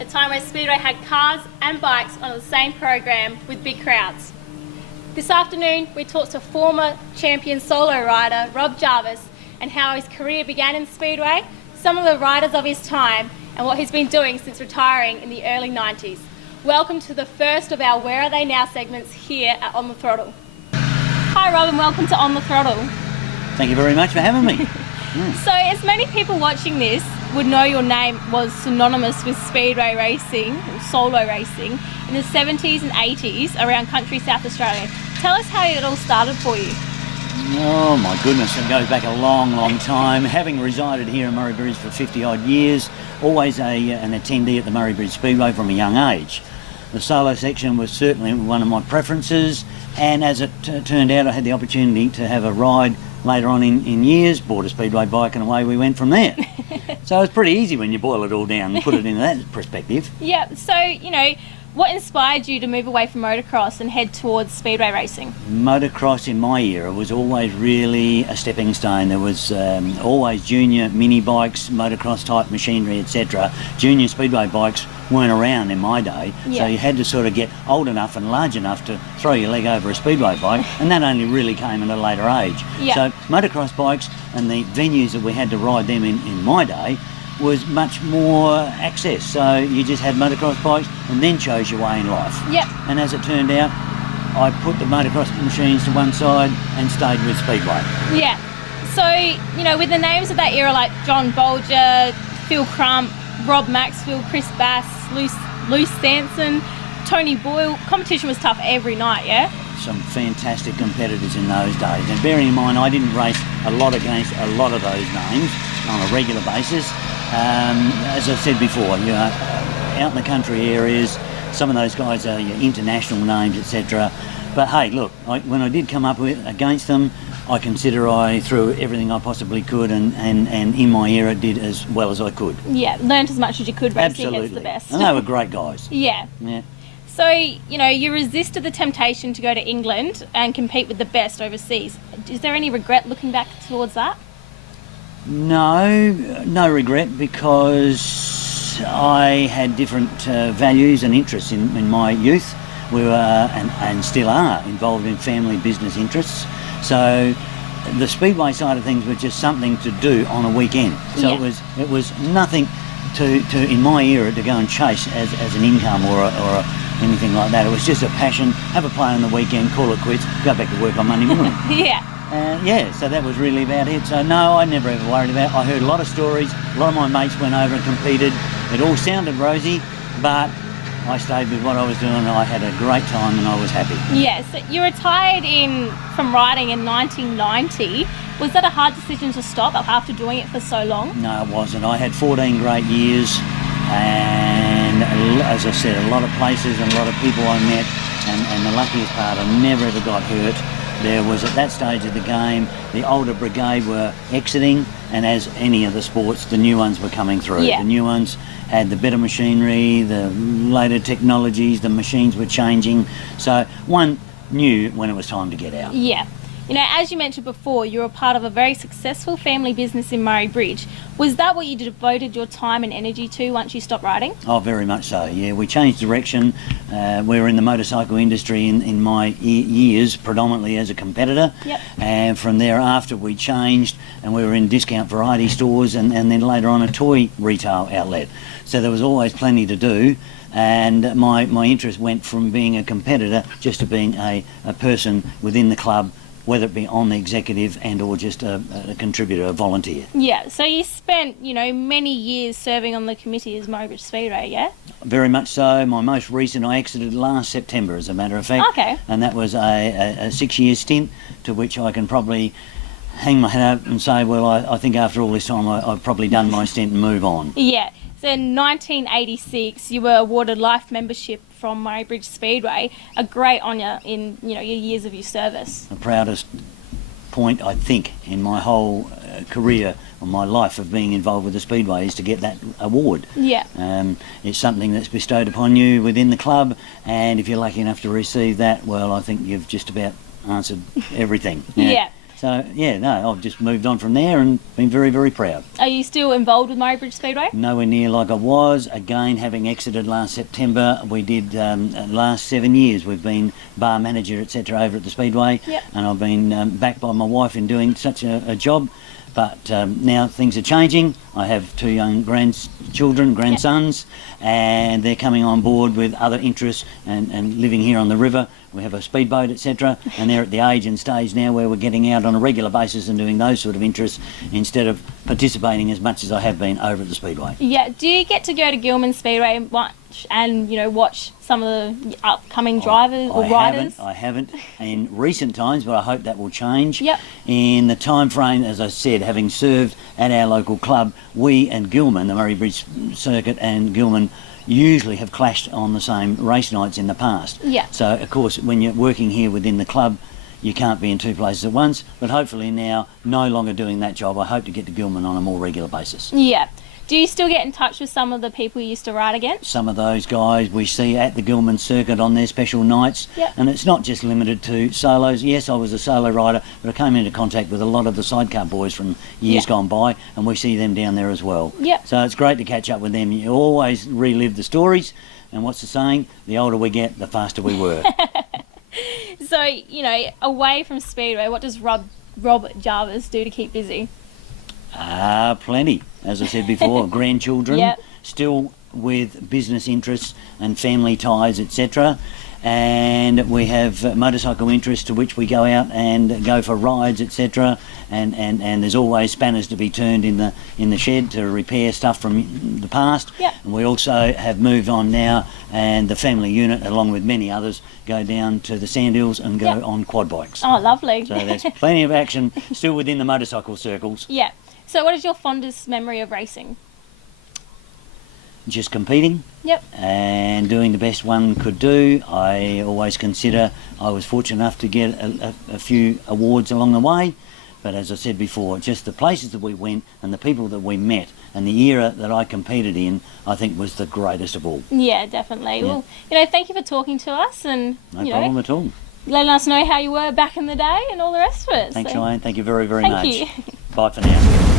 a time where Speedway had cars and bikes on the same program with big crowds. This afternoon, we talked to former champion solo rider Rob Jarvis and how his career began in Speedway, some of the riders of his time, and what he's been doing since retiring in the early 90s. Welcome to the first of our Where Are They Now segments here at On The Throttle. Hi Rob, and welcome to On The Throttle. Thank you very much for having me. So as many people watching this would know, your name was synonymous with speedway racing, or solo racing, in the 70s and 80s around country South Australia. Tell us how it all started for you. Oh my goodness, it goes back a long, long time. Having resided here in Murray Bridge for 50 odd years, always an attendee at the Murray Bridge Speedway from a young age. The solo section was certainly one of my preferences, and as it turned out, I had the opportunity to have a ride later on in years, bought a speedway bike, and away we went from there. So it's pretty easy when you boil it all down and put it into that perspective. Yeah, so, what inspired you to move away from motocross and head towards speedway racing? Motocross in my era was always really a stepping stone. There was always junior mini bikes, motocross type machinery, etc. Junior speedway bikes weren't around in my day, so you had to sort of get old enough and large enough to throw your leg over a speedway bike, and that only really came at a later age. So motocross bikes and the venues that we had to ride them in my day was much more access, so you just had motocross bikes and then chose your way in life. And as it turned out, I put the motocross machines to one side and stayed with speedway. So, with the names of that era like John Bolger, Phil Crump, Rob Maxwell, Chris Bass, Luce Sanson, Tony Boyle, competition was tough every night, Some fantastic competitors in those days, and bearing in mind I didn't race a lot against a lot of those names on a regular basis. As I said before, out in the country areas, some of those guys are your international names, etc. But hey, look, when I did come up against them, I consider I threw everything I possibly could, and in my era did as well as I could. Learned as much as you could racing against the best. And they were great guys. So, you resisted the temptation to go to England and compete with the best overseas. Is there any regret looking back towards that? No regret, because I had different values and interests in my youth. We were and still are involved in family business interests. So the speedway side of things was just something to do on a weekend. So it was nothing to in my era to go and chase as an income or anything like that. It was just a passion. Have a play on the weekend, call it quits, go back to work on Monday morning. So that was really about it. So no, I never ever worried about it. I heard a lot of stories. A lot of my mates went over and competed. It all sounded rosy, but I stayed with what I was doing, and I had a great time and I was happy. So you retired from riding in 1990. Was that a hard decision to stop after doing it for so long? No, it wasn't. I had 14 great years, and as I said, a lot of places and a lot of people I met, and the luckiest part, I never ever got hurt. There was, at that stage of the game, the older brigade were exiting, and as any of the sports, the new ones were coming through. The new ones had the better machinery, the later technologies, the machines were changing, so one knew when it was time to get out. As you mentioned before, you were part of a very successful family business in Murray Bridge. Was that what you devoted your time and energy to once you stopped riding? Oh, very much so, we changed direction. We were in the motorcycle industry in my years, predominantly as a competitor. And from thereafter we changed, and we were in discount variety stores, and then later on a toy retail outlet. So there was always plenty to do. And my interest went from being a competitor just to being a person within the club, whether it be on the executive and or just a contributor, a volunteer. So you spent, many years serving on the committee as Murray Bridge Speedway, Very much so. My most recent, I exited last September, as a matter of fact. And that was a 6-year stint, to which I can probably hang my head up and say, well, I think after all this time I've probably done my stint and move on. So in 1986, you were awarded life membership from Murray Bridge Speedway, a great honour in your years of your service. The proudest point, I think, in my whole career or my life of being involved with the Speedway is to get that award. It's something that's bestowed upon you within the club, and if you're lucky enough to receive that, well, I think you've just about answered everything. So, yeah, no, I've just moved on from there and been very, very proud. Are you still involved with Murray Bridge Speedway? Nowhere near like I was. Again, having exited last September, we did last 7 years. We've been bar manager, etc., over at the Speedway, Yep. and I've been backed by my wife in doing such a job. But now things are changing. I have 2 young grandsons, and they're coming on board with other interests and living here on the river. We have a speedboat, etc., and they're at the age and stage now where we're getting out on a regular basis and doing those sort of interests instead of participating as much as I have been over at the Speedway. Yeah. Do you get to go to Gilman Speedway much and watch some of the upcoming drivers or riders? I haven't in recent times, but I hope that will change. Yep. In the time frame, as I said, having served at our local club, we and Gilman, the Murray Bridge Circuit and Gilman, usually have clashed on the same race nights in the past. Yeah. So, of course, when you're working here within the club, you can't be in 2 places at once, but hopefully now, no longer doing that job, I hope to get to Gilman on a more regular basis. Yeah. Do you still get in touch with some of the people you used to ride against? Some of those guys we see at the Gilman circuit on their special nights. Yep. And it's not just limited to solos. Yes, I was a solo rider, but I came into contact with a lot of the sidecar boys from years gone by, and we see them down there as well. Yep. So it's great to catch up with them. You always relive the stories, and what's the saying? The older we get, the faster we were. So, away from Speedway, what does Rob Jarvis do to keep busy? Plenty. As I said before, grandchildren, Yep. still with business interests and family ties, etc. And we have motorcycle interests to which we go out and go for rides, etc. And there's always spanners to be turned in the shed to repair stuff from the past. Yep. And we also have moved on now, and the family unit, along with many others, go down to the Sandhills and go on quad bikes. Oh, lovely. So there's plenty of action still within the motorcycle circles. Yeah. So what is your fondest memory of racing? Just competing. Yep. And doing the best one could do. I always consider I was fortunate enough to get a few awards along the way, but as I said before, just the places that we went and the people that we met and the era that I competed in, I think was the greatest of all. Yeah, definitely. Yeah. Well, thank you for talking to us and No problem at all. letting us know how you were back in the day and all the rest of it. Thanks, So, Elaine. Thank you very, very thank much. you. Bye for now.